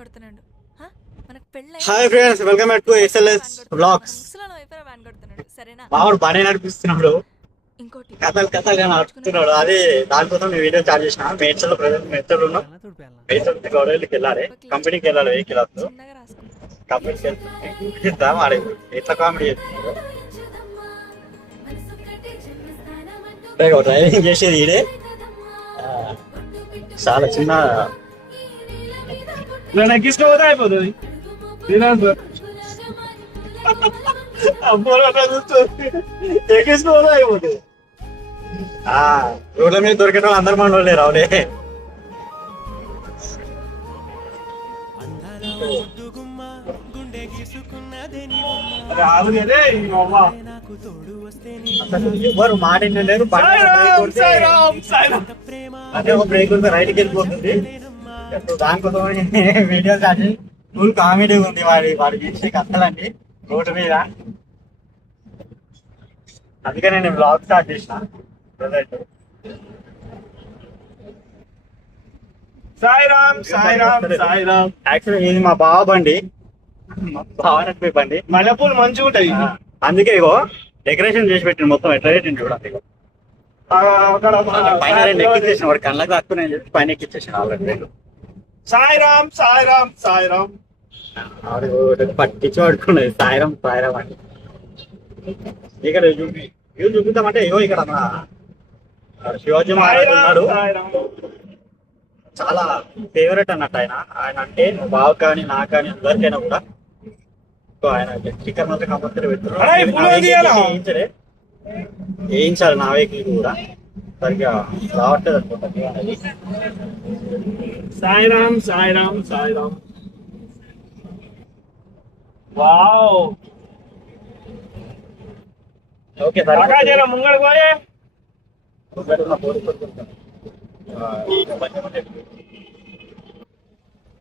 కొడుతున్నాడు. మనకు పెళ్ళై hi friends, welcome back to SLS vlogs. ముసలాలో అయిపోయిన వ్యాన్ కొడుతున్నాడు. సరేనా? మావాడు బాగానే నడిపిస్తున్నాడు, ఇంకోటి కథలు నడుపుతున్నాడు. అదే దానికోసం నేను వీడియో చార్జ్ చేసిన. మేడ్చల్లో ప్రజెంట్ మేడ్చల్ ఉన్నాం. మేడ్చల్ గౌడవల్లికి వెళ్ళాలి, కంపెనీకి వెళ్ళాలి. వెహికల్ చిన్నగా రాసుకో. కంపెనీకి వెళ్తాం. ఆడే ఎట్లా కామెడీ చేస్తున్నాడు. డ్రైవింగ్ చేసేది ఈడే. చాలా చిన్న ఎక్కించుకోపోతే అయిపోతుంది. ఎక్కించుకోవడం అయిపోతుంది. రోడ్ల మీద దొరికేట అందరు మనోళ్ళే రావులే. ఎవరు మాట లేరు. అదే ఒక బ్రేక్ ఉంది, రైట్కి వెళ్ళిపోతుంది. దానికోసం వీడియో కానీ ఫుల్ కామెడీ ఉంది. వాడి చేసే కథలండి రోడ్డు మీద. అందుకే నేను బ్లాగ్ స్టార్ట్ చేసిన. సాయిరామ్ సాయిరామ్ సాయిరామ్. యాక్చువల్లీ ఇది మా బావ బండి, మా బావ నడిపే బండి. మల్లెపూలు మంచిగా ఉంటాయి. అందుకే ఇగో డెకరేషన్ చేసి పెట్టింది మొత్తం. ఎట్లా పెట్టింది చూడండి. పైన రెండు ఎక్కించేసిన, వాడు కళ్ళకి తక్కువ చెప్పి పైన ఎక్కించేసిన ఆల్రెడీ. సాయిరామ్ సాయిరామ్ సాయిరామ్. పట్టించి పడుకున్నది సాయిరామ్ సాయిరామ్ అని. ఇక్కడ చూపిద్దామంటే ఇగో ఇక్కడ మన శివాజీ మహారాజ్ ఉన్నాడు. చాలా ఫేవరెట్ అన్నట్టు ఆయన అంటే బావ కానీ నాకు కానీ అందరికైనా కూడా. ఆయన స్టిక్కర్ మాత్రం కంపల్సరీ పెడుతున్నాడు. వేయించాలి నా వెహికల్ కూడా. సరిగ్గా రావట్లేదు అనుకుంటా. సాయిరామ్ సాయిరామ్ సాయిరామ్. వావ్. ఓకే ముంగడు పోయే.